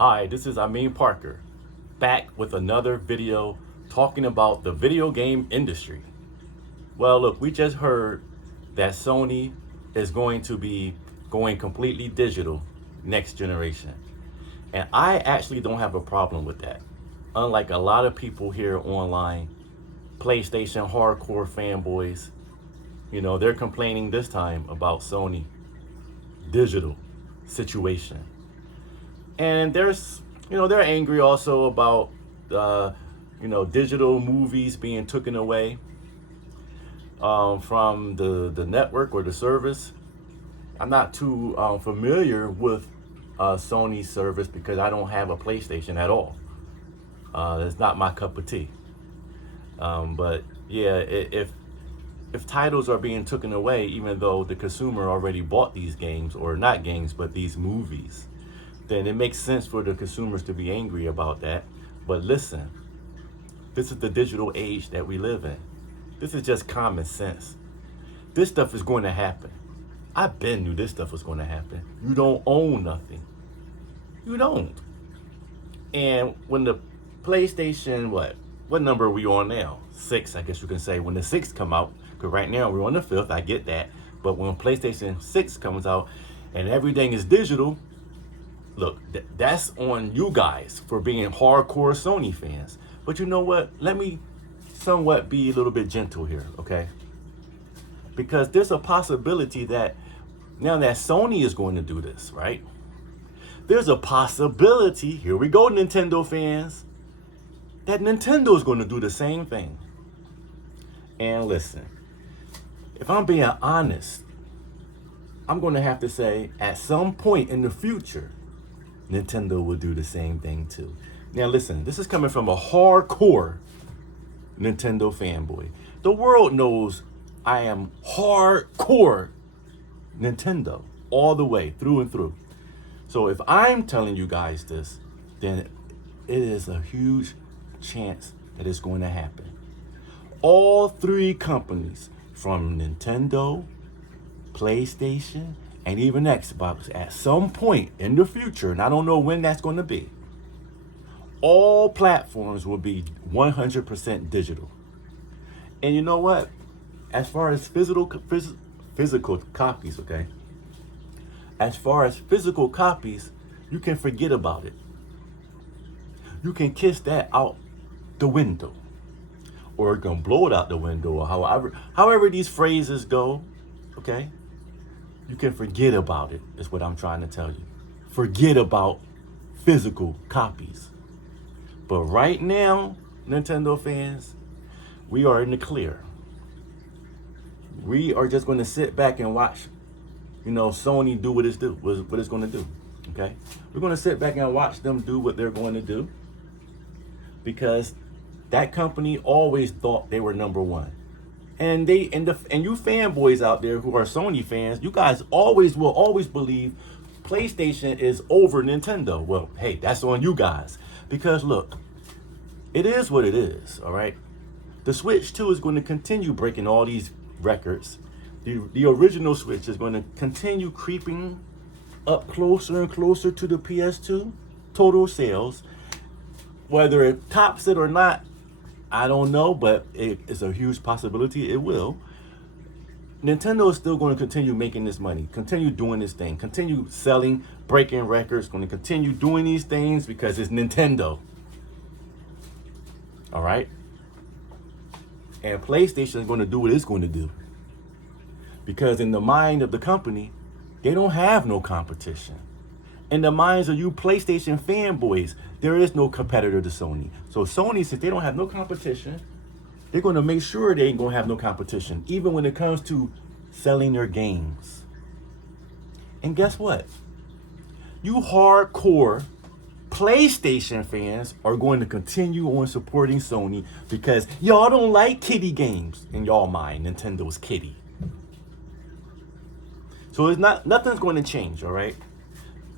Hi, this is Amin Parker, back with another video talking about the video game industry. Well, look, we just heard that Sony is going to be going completely digital next generation. And I actually don't have a problem with that. Unlike a lot of people here online, PlayStation hardcore fanboys, they're complaining this time about Sony digital situation. And they're angry also about, digital movies being taken away from the network or the service. I'm not too familiar with Sony's service because I don't have a PlayStation at all. It's not my cup of tea. But yeah, if titles are being taken away, even though the consumer already bought these games, or not games, but these movies, then it makes sense for the consumers to be angry about that. But listen, this is the digital age that we live in. This is just common sense. This stuff is going to happen. I been knew this stuff was going to happen. You don't own nothing. You don't. And when the PlayStation, what number are we on now? 6, I guess you can say. When the 6 come out, because right now we're on the 5th, I get that. But when PlayStation 6 comes out and everything is digital, look, that's on you guys for being hardcore Sony fans. But you know what? Let me somewhat be a little bit gentle here, okay? Because there's a possibility that now that Sony is going to do this, right? There's a possibility, here we go, Nintendo fans, that Nintendo is going to do the same thing. And listen, if I'm being honest, I'm going to have to say at some point in the future, Nintendo will do the same thing too. Now listen, this is coming from a hardcore Nintendo fanboy. The world knows I am hardcore Nintendo all the way through and through. So if I'm telling you guys this, then it is a huge chance that it's going to happen. All three companies, from Nintendo, PlayStation, and even Xbox, at some point in the future, and I don't know when that's going to be, all platforms will be 100% digital. And you know what? As far as physical copies, okay? As far as physical copies, you can forget about it. You can kiss that out the window. Or you can blow it out the window, or however these phrases go, okay? You can forget about it, is what I'm trying to tell you. Forget about physical copies. But right now, Nintendo fans, we are in the clear. We are just going to sit back and watch, Sony do what it's going to do, okay? We're going to sit back and watch them do what they're going to do, because that company always thought they were number one. And you fanboys out there who are Sony fans, you guys will always believe PlayStation is over Nintendo. Well, hey, that's on you guys. Because look, it is what it is, all right? The Switch 2 is going to continue breaking all these records. The original Switch is going to continue creeping up closer and closer to the PS2 total sales. Whether it tops it or not, I don't know, but it's a huge possibility it will. Nintendo is still going to continue making this money, continue doing this thing, continue selling, breaking records, going to continue doing these things because it's Nintendo. All right? And PlayStation is going to do what it's going to do. Because in the mind of the company, they don't have no competition. In the minds of you PlayStation fanboys, there is no competitor to Sony. So Sony, since they don't have no competition, they're going to make sure they ain't going to have no competition, even when it comes to selling their games. And guess what? You hardcore PlayStation fans are going to continue on supporting Sony because y'all don't like kiddie games in y'all mind. Nintendo's kiddie. So nothing's going to change, all right?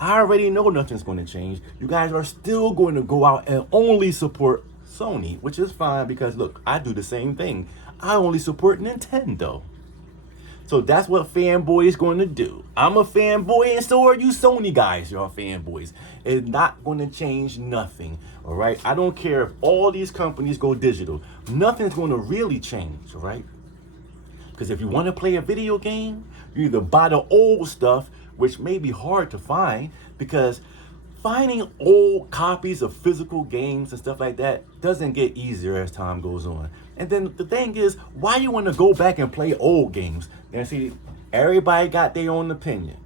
I already know nothing's going to change. You guys are still going to go out and only support Sony, which is fine because, look, I do the same thing. I only support Nintendo. So that's what fanboy is going to do. I'm a fanboy, and so are you Sony guys. You're fanboys. It's not going to change nothing, all right? I don't care if all these companies go digital. Nothing's going to really change, all right? Because if you want to play a video game, you either buy the old stuff, which may be hard to find, because finding old copies of physical games and stuff like that doesn't get easier as time goes on. And then the thing is, why you want to go back and play old games? And see, everybody got their own opinion.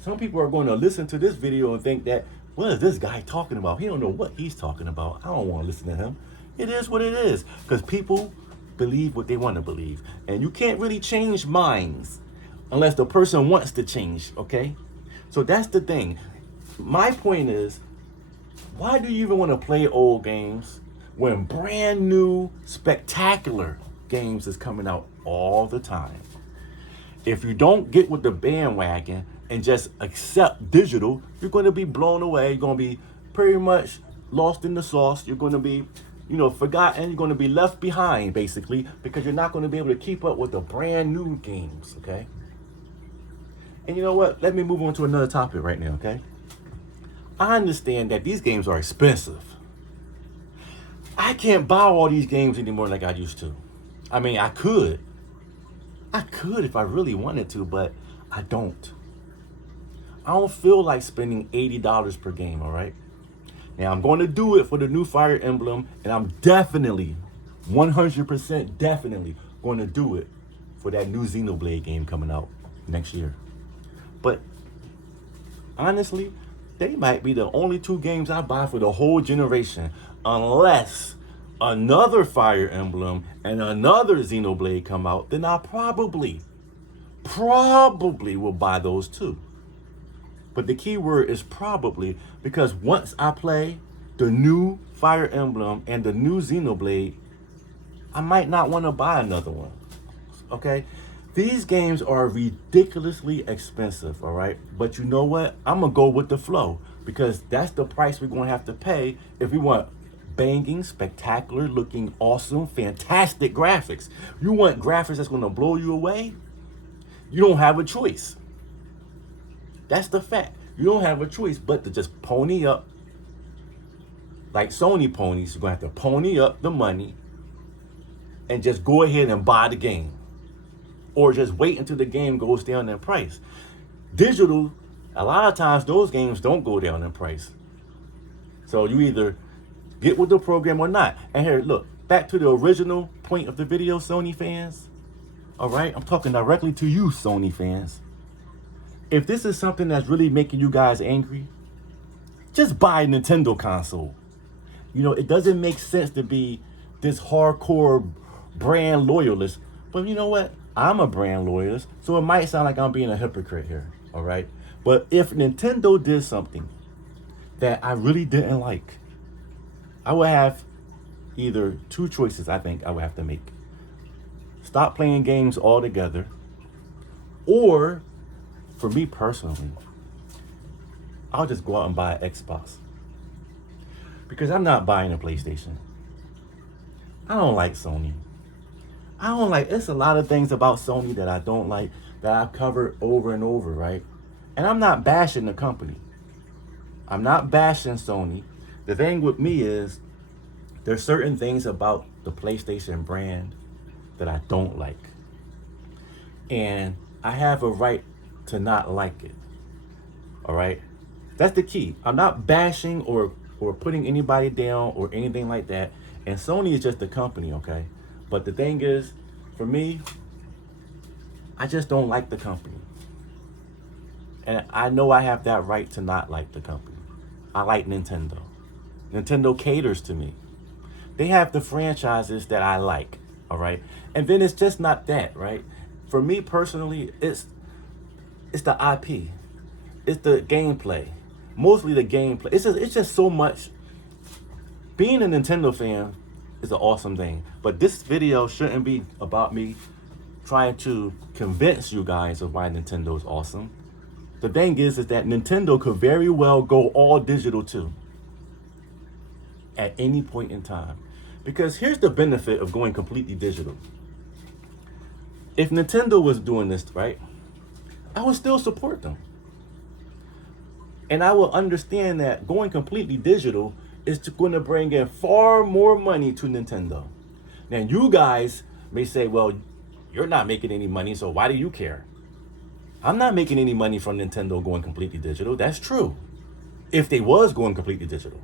Some people are going to listen to this video and think that, what is this guy talking about? He don't know what he's talking about. I don't want to listen to him. It is what it is, because people believe what they want to believe. And you can't really change minds unless the person wants to change, okay? So that's the thing. My point is, why do you even want to play old games when brand new, spectacular games is coming out all the time? If you don't get with the bandwagon and just accept digital, you're going to be blown away. You're going to be pretty much lost in the sauce. You're going to be, forgotten. You're going to be left behind, basically, because you're not going to be able to keep up with the brand new games, okay? And you know what? Let me move on to another topic right now, okay? I understand that these games are expensive. I can't buy all these games anymore like I used to. I mean, I could. I could if I really wanted to, but I don't. I don't feel like spending $80 per game, all right? Now, I'm going to do it for the new Fire Emblem, and I'm definitely, 100% definitely going to do it for that new Xenoblade game coming out next year. But honestly, they might be the only two games I buy for the whole generation, unless another Fire Emblem and another Xenoblade come out. Then I probably will buy those too. But the key word is probably, because once I play the new Fire Emblem and the new Xenoblade, I might not want to buy another one, okay? These games are ridiculously expensive, all right? But you know what? I'm going to go with the flow, because that's the price we're going to have to pay if we want banging, spectacular looking, awesome, fantastic graphics. You want graphics that's going to blow you away? You don't have a choice. That's the fact. You don't have a choice but to just pony up. Like Sony ponies, you're going to have to pony up the money and just go ahead and buy the game. Or just wait until the game goes down in price. Digital, a lot of times those games don't go down in price. So you either get with the program or not. And here, look, back to the original point of the video, Sony fans. All right, I'm talking directly to you, Sony fans. If this is something that's really making you guys angry, just buy a Nintendo console. It doesn't make sense to be this hardcore brand loyalist. But you know what? I'm a brand loyalist, so it might sound like I'm being a hypocrite here, all right? But if Nintendo did something that I really didn't like, I would have either two choices I think I would have to make. Stop playing games altogether, or, for me personally, I'll just go out and buy an Xbox. Because I'm not buying a PlayStation. I don't like Sony. It's a lot of things about Sony that I don't like, that I've covered over and over, right? And I'm not bashing the company. I'm not bashing Sony. The thing with me is, there's certain things about the PlayStation brand that I don't like. And I have a right to not like it. All right? That's the key. I'm not bashing or putting anybody down or anything like that. And Sony is just a company, okay? But the thing is, for me, I just don't like the company. And I know I have that right to not like the company. I like Nintendo. Nintendo caters to me. They have the franchises that I like, all right? And then it's just not that, right? For me personally, it's the IP. It's the gameplay. Mostly the gameplay. It's just so much. Being a Nintendo fan is an awesome thing. But this video shouldn't be about me trying to convince you guys of why Nintendo is awesome. The thing is that Nintendo could very well go all digital too. At any point in time. Because here's the benefit of going completely digital. If Nintendo was doing this, right, I would still support them. And I will understand that going completely digital is going to bring in far more money to Nintendo. Now, you guys may say, well, you're not making any money, so why do you care? I'm not making any money from Nintendo going completely digital. That's true. If they was going completely digital.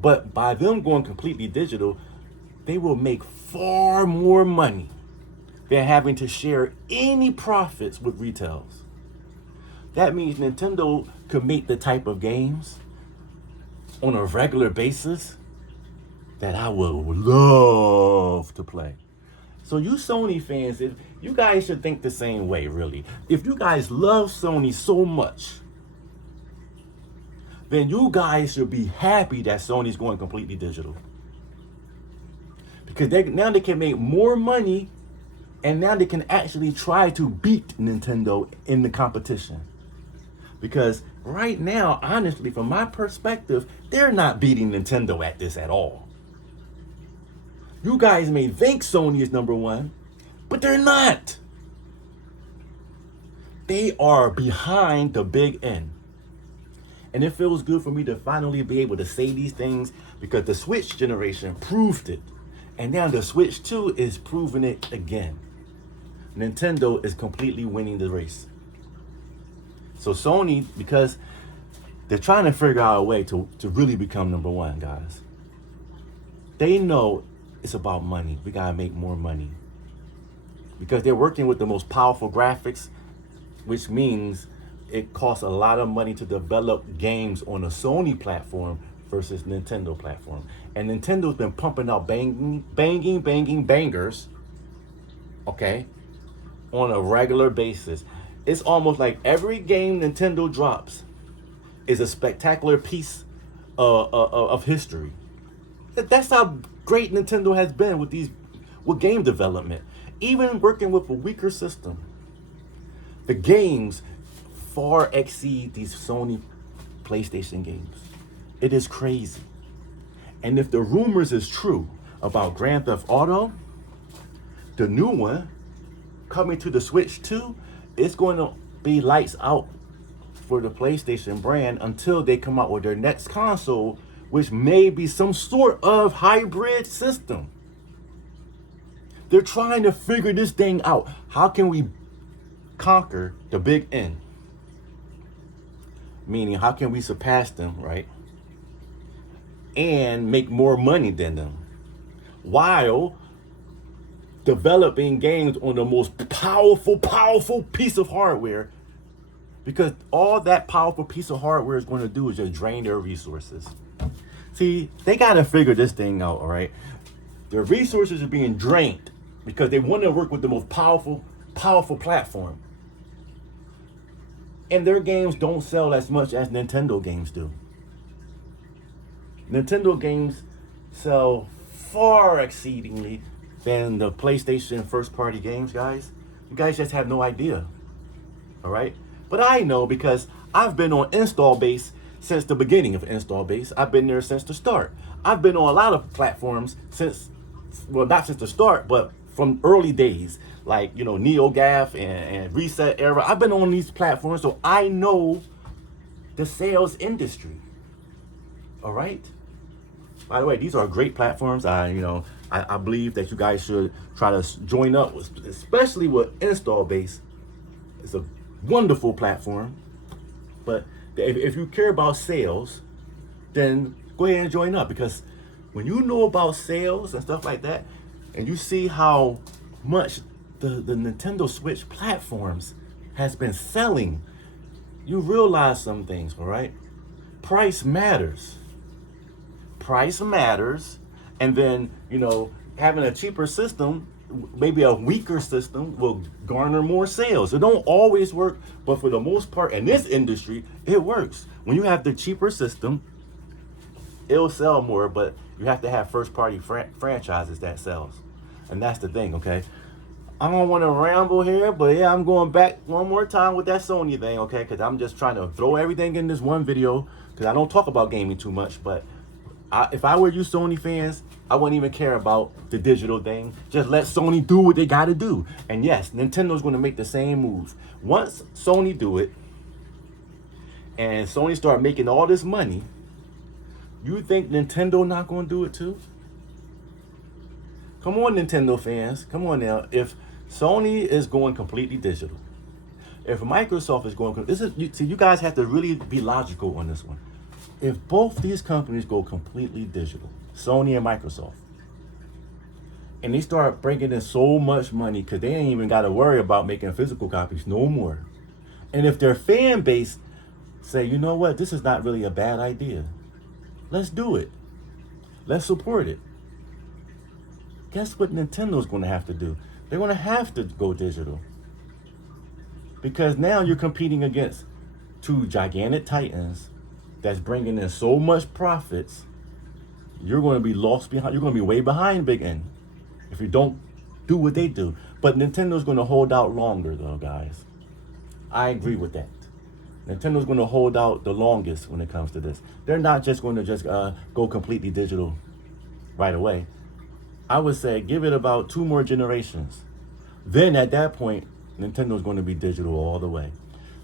But by them going completely digital, they will make far more money than having to share any profits with retails. That means Nintendo could make the type of games on a regular basis that I would love to play. So you Sony fans, if you guys should think the same way, really. If you guys love Sony so much, then you guys should be happy that Sony's going completely digital. Because now they can make more money, and now they can actually try to beat Nintendo in the competition. Because right now, honestly, from my perspective, they're not beating Nintendo at this at all. You guys may think Sony is number one, but they're not. They are behind the big N. And it feels good for me to finally be able to say these things because the Switch generation proved it. And now the Switch 2 is proving it again. Nintendo is completely winning the race. So Sony, because they're trying to figure out a way to really become number one, guys. They know it's about money. We gotta make more money. Because they're working with the most powerful graphics, which means it costs a lot of money to develop games on a Sony platform versus Nintendo platform. And Nintendo's been pumping out banging bangers, okay, on a regular basis. It's almost like every game Nintendo drops is a spectacular piece of history. That's how great Nintendo has been with game development. Even working with a weaker system, the games far exceed these Sony PlayStation games. It is crazy. And if the rumors is true about Grand Theft Auto, the new one coming to the Switch 2, it's going to be lights out for the PlayStation brand until they come out with their next console, which may be some sort of hybrid system. They're trying to figure this thing out. How can we conquer the big N? Meaning, how can we surpass them, right? And make more money than them, while developing games on the most powerful piece of hardware, because all that powerful piece of hardware is going to do is just drain their resources. See, they got to figure this thing out, all right? Their resources are being drained because they want to work with the most powerful platform. And their games don't sell as much as Nintendo games do. Nintendo games sell far exceedingly than the PlayStation first-party games, guys. You guys just have no idea, all right? But I know because I've been on install base since the beginning of install base. I've been there since the start. I've been on a lot of platforms since, well, not since the start, but from early days, like, you know, NeoGAF and Reset Era. I've been on these platforms, so I know the sales industry, all right? By the way, these are great platforms. I believe that you guys should try to join up, especially with install base. It's a wonderful platform. But if you care about sales, then go ahead and join up, because when you know about sales and stuff like that, and you see how much the Nintendo Switch platforms has been selling, you realize some things, all right? Price matters. Price matters. And then, you know, having a cheaper system, maybe a weaker system, will garner more sales. It don't always work, but for the most part in this industry, it works. When you have the cheaper system, it'll sell more, but you have to have first-party franchises that sells. And that's the thing, okay? I don't want to ramble here, but yeah, I'm going back one more time with that Sony thing, okay? Because I'm just trying to throw everything in this one video, because I don't talk about gaming too much, but If I were you Sony fans, I wouldn't even care about the digital thing. Just let Sony do what they got to do. And yes, Nintendo's going to make the same moves. Once Sony do it, and Sony start making all this money, you think Nintendo not going to do it too? Come on, Nintendo fans. Come on now. If Sony is going completely digital, if Microsoft is going, you guys have to really be logical on this one. If both these companies go completely digital, Sony and Microsoft, and they start bringing in so much money because they ain't even got to worry about making physical copies no more. And if their fan base say, you know what, this is not really a bad idea, let's do it. Let's support it. Guess what Nintendo's going to have to do? They're going to have to go digital. Because now you're competing against two gigantic titans that's bringing in so much profits. You're going to be lost behind. You're going to be way behind Big N if you don't do what they do. But Nintendo's going to hold out longer, though, guys. I agree with that. Nintendo's going to hold out the longest when it comes to this. They're not just going to go completely digital right away. I would say give it about 2 more generations. Then at that point, Nintendo's going to be digital all the way.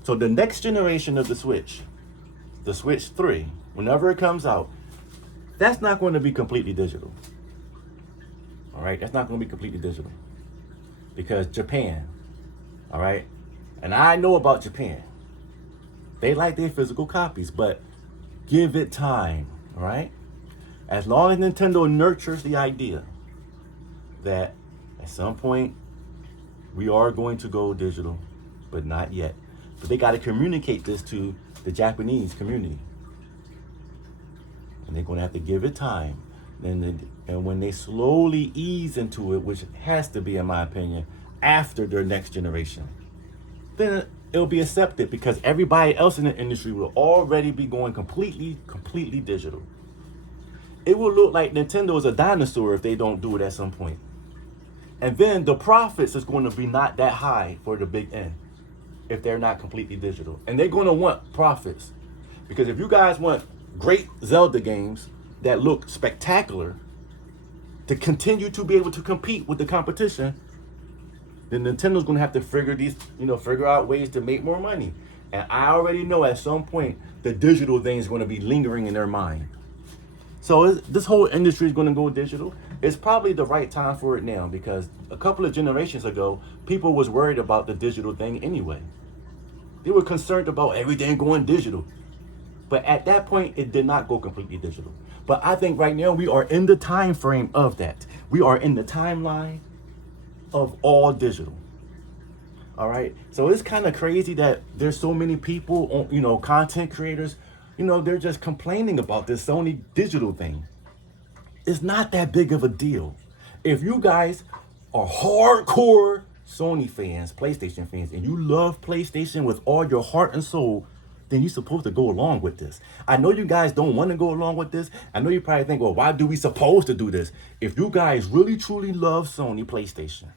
So the next generation of the Switch 3, whenever it comes out, that's not going to be completely digital. All right, that's not going to be completely digital. Because Japan, all right, and I know about Japan. They like their physical copies, but give it time, all right? As long as Nintendo nurtures the idea that at some point we are going to go digital, but not yet. But they got to communicate this to the Japanese community. And they're going to have to give it time. And when they slowly ease into it, which has to be, in my opinion, after their next generation, then it'll be accepted because everybody else in the industry will already be going completely digital. It will look like Nintendo is a dinosaur if they don't do it at some point. And then the profits is going to be not that high for the Big N if they're not completely digital. And they're going to want profits. Because if you guys want great Zelda games that look spectacular to continue to be able to compete with the competition, then Nintendo's going to have to figure out ways to make more money. And I already know at some point the digital thing is going to be lingering in their mind. So this whole industry is going to go digital. It's probably the right time for it now because a couple of generations ago, people was worried about the digital thing anyway. They were concerned about everything going digital. But at that point, it did not go completely digital. But I think right now we are in the time frame of that. We are in the timeline of all digital. All right. So it's kind of crazy that there's so many people, content creators, they're just complaining about this Sony digital thing. It's not that big of a deal. If you guys are hardcore Sony fans, PlayStation fans, and you love PlayStation with all your heart and soul, then you're supposed to go along with this. I know you guys don't want to go along with this. I know you probably think, well, why do we supposed to do this? If you guys really truly love Sony PlayStation,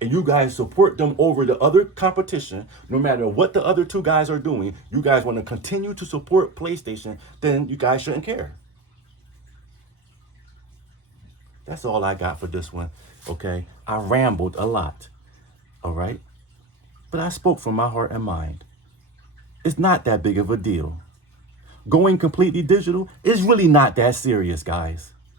and you guys support them over the other competition, no matter what the other two guys are doing, you guys want to continue to support PlayStation, then you guys shouldn't care. That's all I got for this one, okay? I rambled a lot, all right? But I spoke from my heart and mind. It's not that big of a deal. Going completely digital is really not that serious, guys.